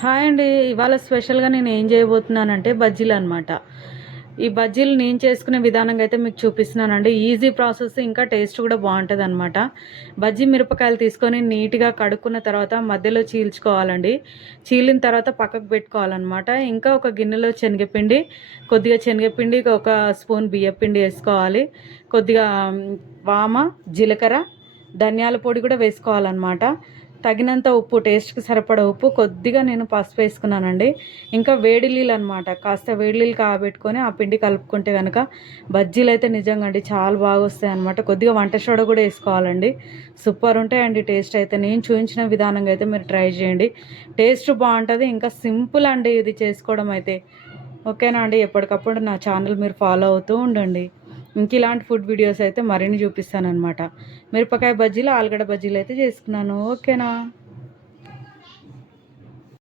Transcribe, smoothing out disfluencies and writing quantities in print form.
Hi అండి. ఇవాళ స్పెషల్‌గా నేను ఏం చేయబోతున్నానంటే బజ్జీలనమాట. ఈ బజ్జీలు నేను చేసుకునే విధానంగా అయితే మీకు చూపిస్తున్నానండి. ఈజీ ప్రాసెస్ ఇంకా టేస్ట్ కూడా బావుంటదనమాట. బజ్జీ మిరపకాయలు తీసుకొని నీట్‌గా కడుక్కున్న తర్వాత మధ్యలో చీల్చుకోవాలండి. చీలిన తర్వాత పక్కకు పెట్టుకోవాలనమాట. ఇంకా ఒక గిన్నెలో శనగపిండి, కొద్దిగా శనగపిండి, ఒక స్పూన్ బియ్యపిండి ఏసుకోవాలి. కొద్దిగా వామ, జీలకర్ర, ధనియాల పొడి కూడా వేసుకోవాలనమాట. తగినంత ఉప్పు, టేస్ట్‌కి సరిపడా ఉప్పు, కొద్దిగా నేను పసుపు వేసుకున్నానండి. ఇంకా వేడి నీళ్ళు అనమాట. కాస్త వేడి నీళ్ళు కాబెట్టుకొని ఆ పిండి కలుపుకుంటే గనక బజ్జీలైతే నిజంగా అండి చాలా బాగొస్తాయన్నమాట. కొద్దిగా వంట సోడా కూడా వేసుకోవాలండి. సూపర్ ఉంటాయండి టేస్ట్ అయితే. నేను చూపించిన విధానంగా అయితే మీరు ట్రై చేయండి. టేస్ట్ బావుంటది. ఇంకా సింపుల్ అండి ఇది చేసుకోవడం అయితే. ఓకేనా అండి. ఎప్పటికప్పుడు నా ఛానల్ మీరు ఫాలో అవుతూ ఉండండి. ఇంక ఇలాంటి ఫుడ్ వీడియోస్ అయితే మరిన్ని చూపిస్తానన్నమాట. మిరపకాయ బజ్జీలు, ఆలుగడ్డ బజ్జీలు అయితే చేసుకున్నాను. ఓకేనా.